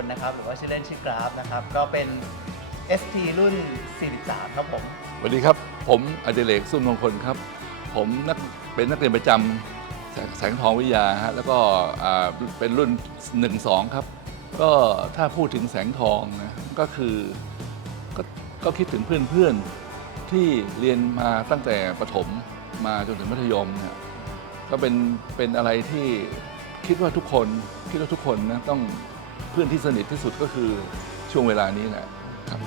ลนะครับ หรือว่าชื่อเล่นชื่อกราฟนะครับ ก็เป็น ST รุ่น 43 ครับผม สวัสดีครับ ผมอดิเรกสุนมงคลครับ ผมนักเป็นนักเรียนประจำแสงแสงทองวิทยาฮะแล้วก็อ่าเป็นรุ่น 1-2 ครับ ก็ถ้าพูดถึงแสงทองนะก็คือก็ก็คิดถึงเพื่อนๆ ที่เรียนมาตั้งแต่ประถมมาจนถึงมัธยมเนี่ยก็เป็นเป็นอะไรที่คิดว่าทุกคนคิดว่าทุกคนนะต้อง เพื่อนที่สนิทที่สุดก็คือช่วงเวลานี้แหละครับ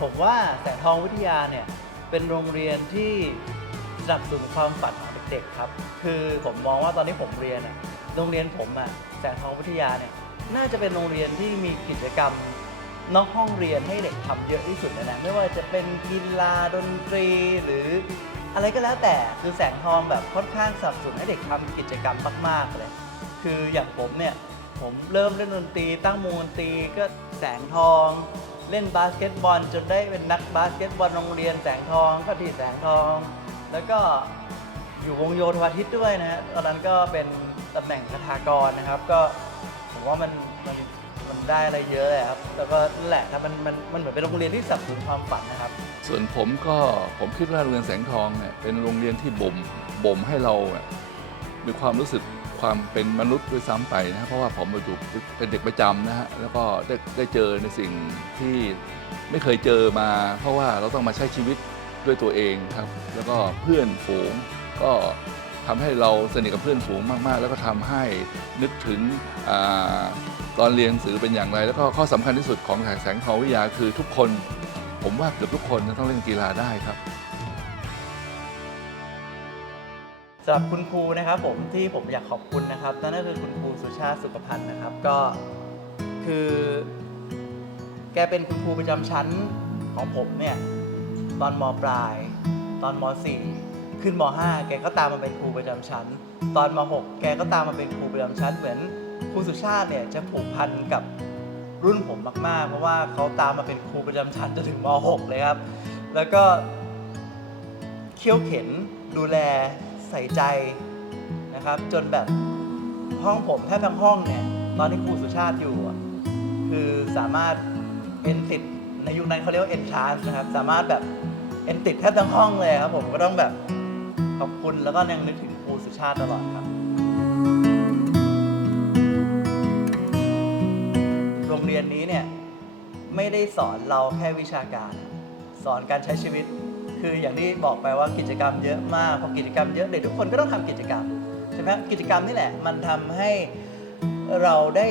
ผมว่าแสงทองวิทยาเนี่ยเป็นโรงเรียนที่สนับสนุนความฝันของเด็กๆครับ คือผมมองว่าตอนที่ผมเรียนอะโรงเรียนผมอะแสงทองวิทยาเนี่ยน่าจะเป็นโรงเรียนที่มีกิจกรรมนอกห้องเรียนให้เด็กทำเยอะที่สุดเลยนะไม่ว่าจะเป็นกีฬาดนตรีหรือ อะไรก็แล้วแต่คือแสงทองแบบค่อนข้างสนับสนุนให้เด็กทำกิจกรรมมากๆเลย คืออย่างผมเนี่ยผมเริ่มเล่นดนตรี ตั้งวงดนตรีก็แสงทอง เล่นบาสเกตบอล จนได้เป็นนักบาสเกตบอลโรงเรียนแสงทองก็ที่แสงทอง แล้วก็อยู่วงโยธวาทิตด้วยนะฮะตอนนั้นก็เป็นตำแหน่งคทากรนะครับ ก็ผมว่ามันมัน ได้อะไรเยอะเลยครับแล้วก็นั่นแหละครับมันมันมันเหมือนเป็นโรงเรียนที่สับสนุนความฝันนะครับ ส่วนผมก็ผมคิดว่าโรงเรียนแสงทองเนี่ยเป็นโรงเรียนที่บ่มบ่มให้เราอะมีความรู้สึกความเป็นมนุษย์ด้วยซ้ำไปนะเพราะว่าผมมาอยู่เป็นเด็กประจำนะฮะแล้วก็ได้ได้เจอในสิ่งที่ไม่เคยเจอมา เพราะว่าเราต้องมาใช้ชีวิตด้วยตัวเองครับ แล้วก็เพื่อนฝูงก็ ทำให้เราสนิทกับเพื่อนฝูงมาก ๆ แล้วก็ทำให้นึกถึงอตอนเรียนหนังสือเป็นอย่างไร แล้วก็ข้อสำคัญที่สุดของแสงทองวิทยาคือทุกคน ผมว่าเกือบทุกคนต้องเล่นกีฬาได้ครับสำหรับคุณครูนะครับผมที่ผมอยากขอบคุณนะครับนั่นก็คือคุณครูสุชาติสุขพันธ์นะครับ ก็คือ แกเป็นคุณครูประจำชั้นของผมเนี่ยตอนมปลาย ตอนมสี่ ขึ้นมห้าแกก็ตามมาเป็นครูประจำชั้น ตอนมหกแกก็ตามมาเป็นครูประจำชั้น เหมือนครูสุชาติเนี่ยจะผูกพันกับรุ่นผมมาก ๆ เพราะว่าเขาตามมาเป็นครูประจำชั้นจนถึงมหกเลยครับ แล้วก็เคี่ยวเข็นดูแลใส่ใจนะครับ จนแบบห้องผมแทบทั้งห้องเนี่ยตอนที่ครูสุชาติอยู่ คือสามารถเอนติดในยุคนั้นเขาเรียกว่าเอนชานนะครับ สามารถแบบเอนติดแทบทั้งห้องเลยครับผมก็ต้องแบบ ขอบคุณแล้วก็ยังนึกถึงครูสุชาติตลอดครับ โรงเรียนนี้เนี่ยไม่ได้สอนเราแค่วิชาการ สอนการใช้ชีวิต คืออย่างที่บอกไปว่ากิจกรรมเยอะมากพอกิจกรรมเยอะเด็กทุกคนก็ต้องทำกิจกรรมใช่ไหมกิจกรรมนี่แหละ มันทำให้เราได้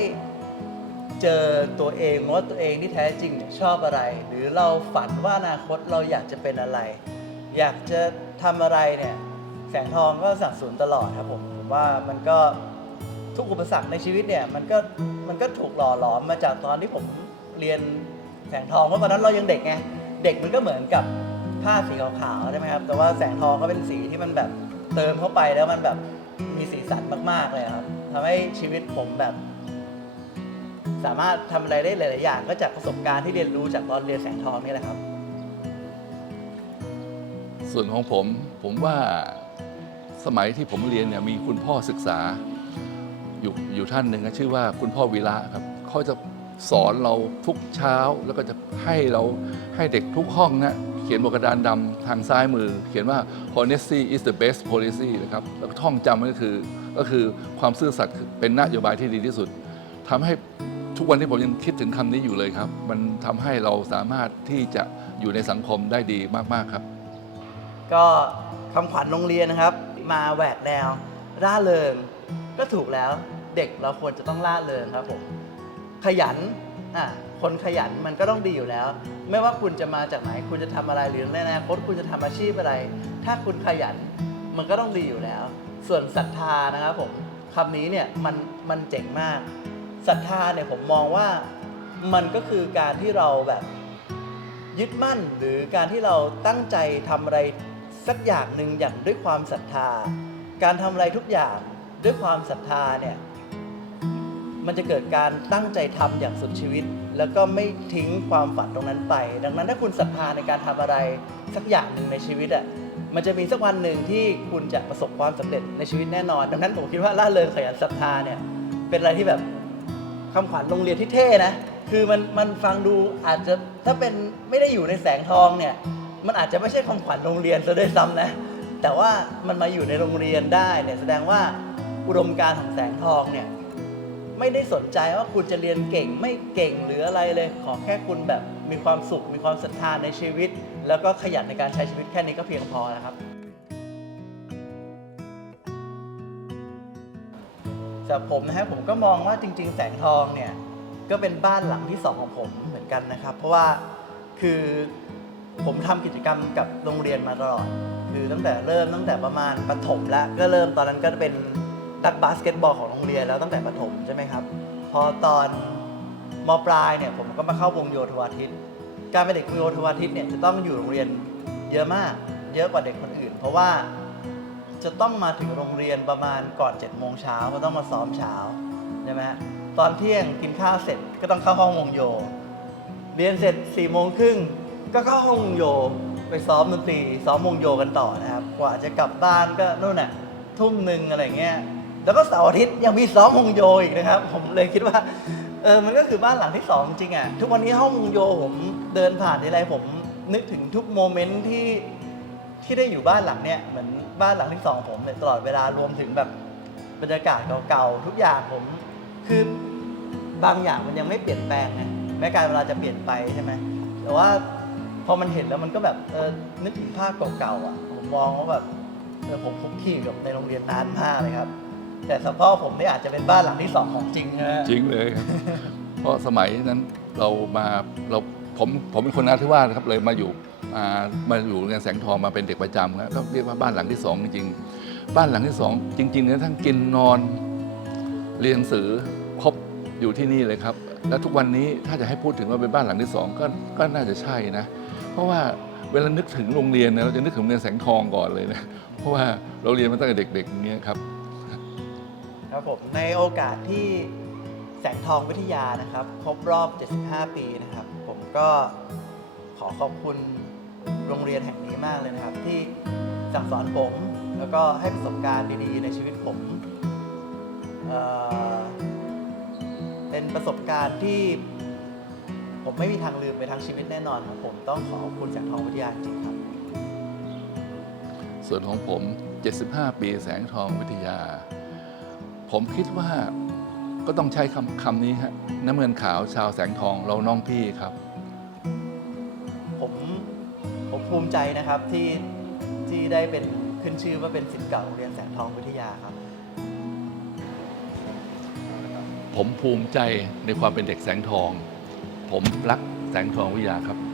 เจอตัวเองว่าตัวเองที่แท้จริงชอบอะไร หรือเราฝันว่าอนาคตเราอยากจะเป็นอะไร อยากจะทำอะไรเนี่ย แสงทองก็สนับสนุนตลอดครับผมผมว่ามันก็ทุกอุปสรรคในชีวิตเนี่ยมันก็มันก็ถูกหล่อหลอมมาจากตอนที่ผมเรียนแสงทองเพราะตอนนั้นเรายังเด็กไงเด็กมันก็เหมือนกับผ้าสีขาวๆใช่ไหมครับแต่ว่าแสงทองก็เป็นสีที่มันแบบเติมเข้าไปแล้วมันแบบมีสีสันมากๆเลยครับทำให้ชีวิตผมแบบ สามารถทำอะไรได้หลายๆอย่าง ก็จากประสบการณ์ที่เรียนรู้จากตอนเรียนแสงทองนี่แหละครับ ส่วนของผมผมว่า สมัยที่ผมเรียนเนี่ยมีคุณพ่อศึกษาอยู่อยู่ท่านหนึ่งนะชื่อว่าคุณพ่อวีระครับเขาจะสอนเราทุกเช้าแล้วก็จะให้เราให้เด็กทุกห้องนะเขียนบนกระดานดำทางซ้ายมือ เขียนว่า honesty is the best policy นะครับแล้วท่องจำก็คือก็คือความซื่อสัตย์เป็นนโยบายที่ดีที่สุดทำให้ทุกวันที่ผมยังคิดถึงคำนี้อยู่เลยครับ มันทำให้เราสามารถที่จะอยู่ในสังคมได้ดีมาก ๆ ครับ ก็คำขวัญโรงเรียนนะครับ มาแหวกแนวร่าเริง ก็ถูกแล้วเด็กเราควรจะต้องร่าเริงครับผมขยันอะคนขยันมันก็ต้องดีอยู่แล้ว ไม่ว่าคุณจะมาจากไหน คุณจะทำอะไรหรือในอนาคตคุณจะทำอาชีพอะไร ถ้าคุณขยันมันก็ต้องดีอยู่แล้ว ส่วนศรัทธานะครับผมคำนี้เนี่ยมันมันเจ๋งมากศรัทธาเนี่ยผมมองว่ามันก็คือการที่เราแบบยึดมั่นหรือการที่เราตั้งใจทำอะไร สักอย่างหนึ่งอย่างด้วยความศรัทธา การทำอะไรทุกอย่างด้วยความศรัทธาเนี่ยมันจะเกิดการตั้งใจทำอย่างสุดชีวิต แล้วก็ไม่ทิ้งความฝันตรงนั้นไป ดังนั้นถ้าคุณศรัทธาในการทำอะไรสักอย่างหนึ่งในชีวิตอะมันจะมีสักวันหนึ่งที่คุณจะประสบความสำเร็จในชีวิตแน่นอน ดังนั้นผมคิดว่าล่าเริงขยันศรัทธาเนี่ยเป็นอะไรที่แบบคำขวัญโรงเรียนที่เท่นะคือมันมันฟังดูอาจจะถ้าเป็นไม่ได้อยู่ในแสงทองเนี่ย มันอาจจะไม่ใช่คำขวัญโรงเรียนซะด้วยซ้ำนะ แต่ว่ามันมาอยู่ในโรงเรียนได้เนี่ยแสดงว่าอุดมการณ์ของแสงทองเนี่ยไม่ได้สนใจว่าคุณจะเรียนเก่งไม่เก่งหรืออะไรเลย ขอแค่คุณแบบมีความสุข มีความศรัทธาในชีวิต แล้วก็ขยันในการใช้ชีวิตแค่นี้ก็เพียงพอแล้วครับสำหรับผมนะฮะผมก็มองว่าจริง ๆ แสงทองเนี่ยก็เป็นบ้านหลังที่สองของผมเหมือนกันนะครับ เพราะว่าคือ ผมทำกิจกรรมกับโรงเรียนมาตลอด คือตั้งแต่เริ่มตั้งแต่ประมาณประถมแล้วก็เริ่มตอนนั้นก็เป็นนักบาสเกตบอลของโรงเรียนแล้วตั้งแต่ประถมใช่ไหมครับ พอตอนมปลายเนี่ยผมก็มาเข้าวงโยธวาทิต การเป็นเด็กโยธวาทิตเนี่ยจะต้องอยู่โรงเรียนเยอะมาก เยอะกว่าเด็กคนอื่น เพราะว่าจะต้องมาถึงโรงเรียนประมาณก่อน7จ็ดโมงเช้าก็ต้องมาซ้อมเช้าใช่ไหมฮะตอนเที่ยงกินข้าวเสร็จก็ต้องเข้าห้องวงโย เรียนเสร็จ4ี่โมงครึ่ง ก็เข้าห้องวงโยไปซ้อมดนตรีซ้อมวงโยกันต่อนะครับ กว่าจะกลับบ้านก็นู่นน่ะทุ่มหนึ่งอะไรเงี้ย แล้วก็เสาร์อาทิตย์ยังมีซ้อมวงโยอีกนะครับ ผมเลยคิดว่าเออมันก็คือบ้านหลังที่สองจริงอะทุกวันนี้ห้องวงโยผมเดินผ่านทีไรผมนึกถึงทุกโมเมนต์ที่ที่ได้อยู่บ้านหลังเนี้ยเหมือนบ้านหลังที่สองของผมเนี่ยตลอดเวลารวมถึงแบบบรรยากาศเก่าๆทุกอย่างผมคือบางอย่างมันยังไม่เปลี่ยนแปลงไงแม้การเวลาจะเปลี่ยนไปใช่ไหมแต่ว่า พอมันเห็นแล้วมันก็แบบเออนึกถึงภาพเก่าๆอะ ผมมองว่าแบบเออผมคุกคีกับในโรงเรียนนานมากเลยครับ แต่สำหรับผมนี่อาจจะเป็นบ้านหลังที่สองของจริงนะจริงเลยครับ เพราะสมัยนั้นเรามาเราผมผมเป็นคนนาทิวาสนครับเลยมาอยู่มามาอยู่โรงเรียนแสงทองมาเป็นเด็กประจำครับก็เรียกว่าบ้านหลังที่สองจริงๆบ้านหลังที่สองจริงๆเนี่ยทั้งกินนอน เรียนหนังสือครบอยู่ที่นี่เลยครับ แล้วทุกวันนี้ถ้าจะให้พูดถึงว่าเป็นบ้านหลังที่สองก็ก็น่าจะใช่นะ เพราะว่าเวลานึกถึงโรงเรียนเนี่ยเราจะนึกถึงโรงเรียนแสงทองก่อนเลยนะ เพราะว่าเราเรียนมาตั้งแต่เด็กๆอย่างเงี้ยครับ ครับผมในโอกาสที่แสงทองวิทยานะครับ ครบรอบ 75 ปีนะครับ ผมก็ขอขอบคุณโรงเรียนแห่งนี้มากเลยนะครับ ที่สั่งสอนผมแล้วก็ให้ประสบการณ์ดีๆ ในชีวิตผมเออเป็นประสบการณ์ที่ ผมไม่มีทางลืมไปทั้งชีวิตแน่นอนครับผมต้องขอขอบคุณแสงทองวิทยาจริงๆครับ ส่วนของผม 75 ปีแสงทองวิทยา ผมคิดว่าก็ต้องใช้คำคำนี้ฮะน้ำเงินขาวชาวแสงทองเราน้องพี่ครับ ผมผมภูมิใจนะครับที่ที่ได้เป็นขึ้นชื่อว่าเป็นศิษย์เก่าโรงเรียนแสงทองวิทยาครับ ผมภูมิใจในความเป็นเด็กแสงทอง ผมรักแสงทองวิยาครับ